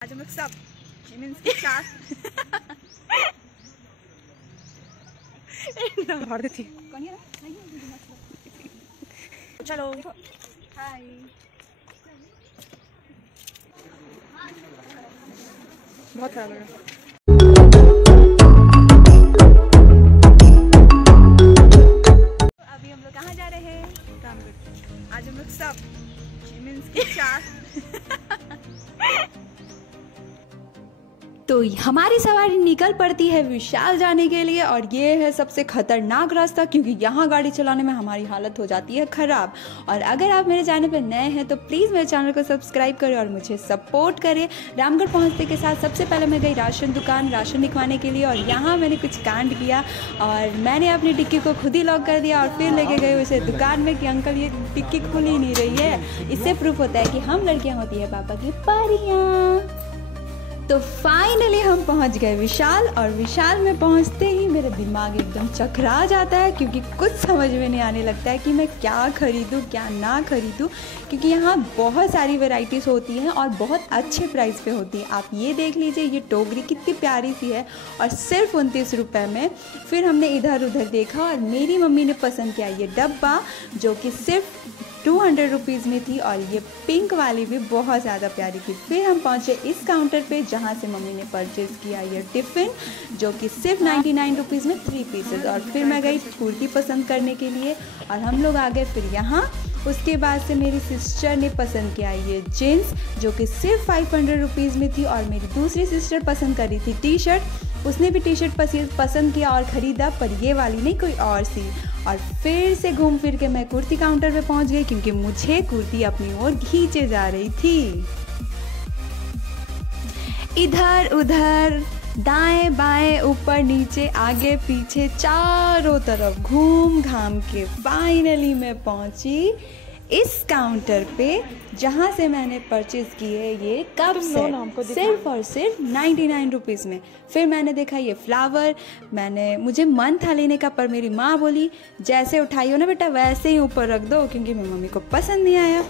आज हम लोग सब मीन्स के चार भर देती चलो हाय बहुत खराब है। अभी हम लोग कहाँ जा रहे हैं? रामगढ़। आज हम लोग सब मीन्स के चार तो हमारी सवारी निकल पड़ती है विशाल जाने के लिए और ये है सबसे खतरनाक रास्ता क्योंकि यहाँ गाड़ी चलाने में हमारी हालत हो जाती है ख़राब। और अगर आप मेरे चैनल पर नए हैं तो प्लीज़ मेरे चैनल को सब्सक्राइब करें और मुझे सपोर्ट करें। रामगढ़ पहुँचने के साथ सबसे पहले मैं गई राशन दुकान राशन लिखवाने के लिए और यहाँ मैंने कुछ कांड किया और मैंने अपनी टिक्की को खुद ही लॉक कर दिया और फिर लेके गए उसे दुकान में कि अंकल ये टिक्की खुल ही नहीं रही है। इससे प्रूफ होता है कि हम लड़कियाँ होती है पापा की परियाँ। तो फाइनली हम पहुंच गए विशाल और विशाल में पहुंचते ही मेरा दिमाग एकदम चकरा जाता है क्योंकि कुछ समझ में नहीं आने लगता है कि मैं क्या खरीदूं क्या ना खरीदूं क्योंकि यहाँ बहुत सारी वैरायटीज़ होती हैं और बहुत अच्छे प्राइस पे होती है। आप ये देख लीजिए ये टोकरी कितनी प्यारी सी है और सिर्फ 29 रुपये में। फिर हमने इधर उधर देखा और मेरी मम्मी ने पसंद किया ये डब्बा जो कि सिर्फ 200 रुपीज़ में थी और ये पिंक वाली भी बहुत ज़्यादा प्यारी थी। फिर हम पहुँचे इस काउंटर पे जहाँ से मम्मी ने परचेज़ किया ये टिफ़िन जो कि सिर्फ 99 रुपीज़ में 3 पीसेस। और फिर मैं गई कुर्ती पसंद करने के लिए और हम लोग आ गए फिर यहाँ। उसके बाद से मेरी सिस्टर ने पसंद किया ये जीन्स जो कि सिर्फ 500 रुपीज़ में थी और मेरी दूसरी सिस्टर पसंद कर रही थी टी शर्ट। उसने भी टी शर्ट पसंद किया और ख़रीदा पर ये वाली नहीं कोई और सी। और फिर से घूम फिर के मैं कुर्ती काउंटर पे पहुंच गई क्योंकि मुझे कुर्ती अपनी ओर खींचे जा रही थी। इधर उधर दाएं बाएं ऊपर नीचे आगे पीछे चारों तरफ घूम घाम के फाइनली मैं पहुंची इस काउंटर पे जहाँ से मैंने परचेज़ किए ये कप सेट सिर्फ और सिर्फ 99 रुपीज़ में। फिर मैंने देखा ये फ्लावर मुझे मन था लेने का पर मेरी माँ बोली जैसे उठाई हो ना बेटा वैसे ही ऊपर रख दो क्योंकि मेरी मम्मी को पसंद नहीं आया।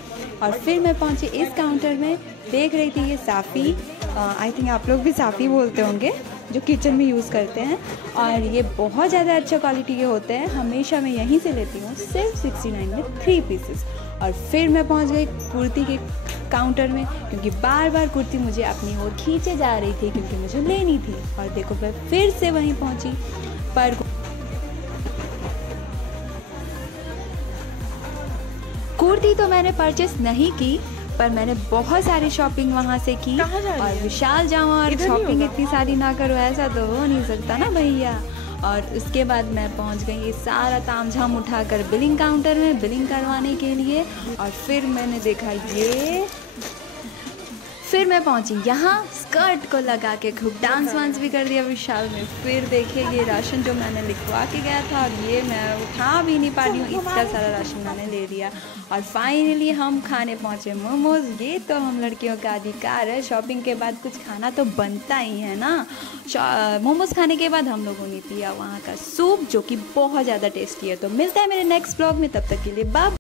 और फिर मैं पहुँची इस काउंटर में देख रही थी ये साफ़ी आई थिंक आप लोग भी साफ़ी बोलते होंगे जो किचन में यूज़ करते हैं और ये बहुत ज़्यादा अच्छा क्वालिटी के होते हैं। हमेशा मैं यहीं से लेती हूँ सिर्फ 69 में 3 पीसेस। और फिर मैं पहुँच गई कुर्ती के काउंटर में क्योंकि बार बार कुर्ती मुझे अपनी ओर खींचे जा रही थी क्योंकि मुझे लेनी थी। और देखो मैं फिर से वहीं पहुँची पर कुर्ती तो मैंने परचेस नहीं की पर मैंने बहुत सारी शॉपिंग वहाँ से की। और विशाल जाऊँ और शॉपिंग इतनी सारी ना करो ऐसा तो हो नहीं सकता ना भैया। और उसके बाद मैं पहुँच गई ये सारा तामझाम उठाकर बिलिंग काउंटर में बिलिंग करवाने के लिए। और फिर मैंने देखा ये फिर मैं पहुंची यहाँ स्कर्ट को लगा के खूब डांस वांस भी कर दिया विशाल में। फिर देखिए ये राशन जो मैंने लिखवा के गया था और ये मैं उठा भी नहीं पा रही हूँ इतना सारा राशन मैंने ले लिया। और फाइनली हम खाने पहुँचे मोमोज़। ये तो हम लड़कियों का अधिकार है शॉपिंग के बाद कुछ खाना तो बनता ही है ना। मोमोज़ खाने के बाद हम लोगों ने पिया वहाँ का सूप जो कि बहुत ज़्यादा टेस्टी है। तो मिलता है मेरे नेक्स्ट ब्लॉग में तब तक के लिए बाय।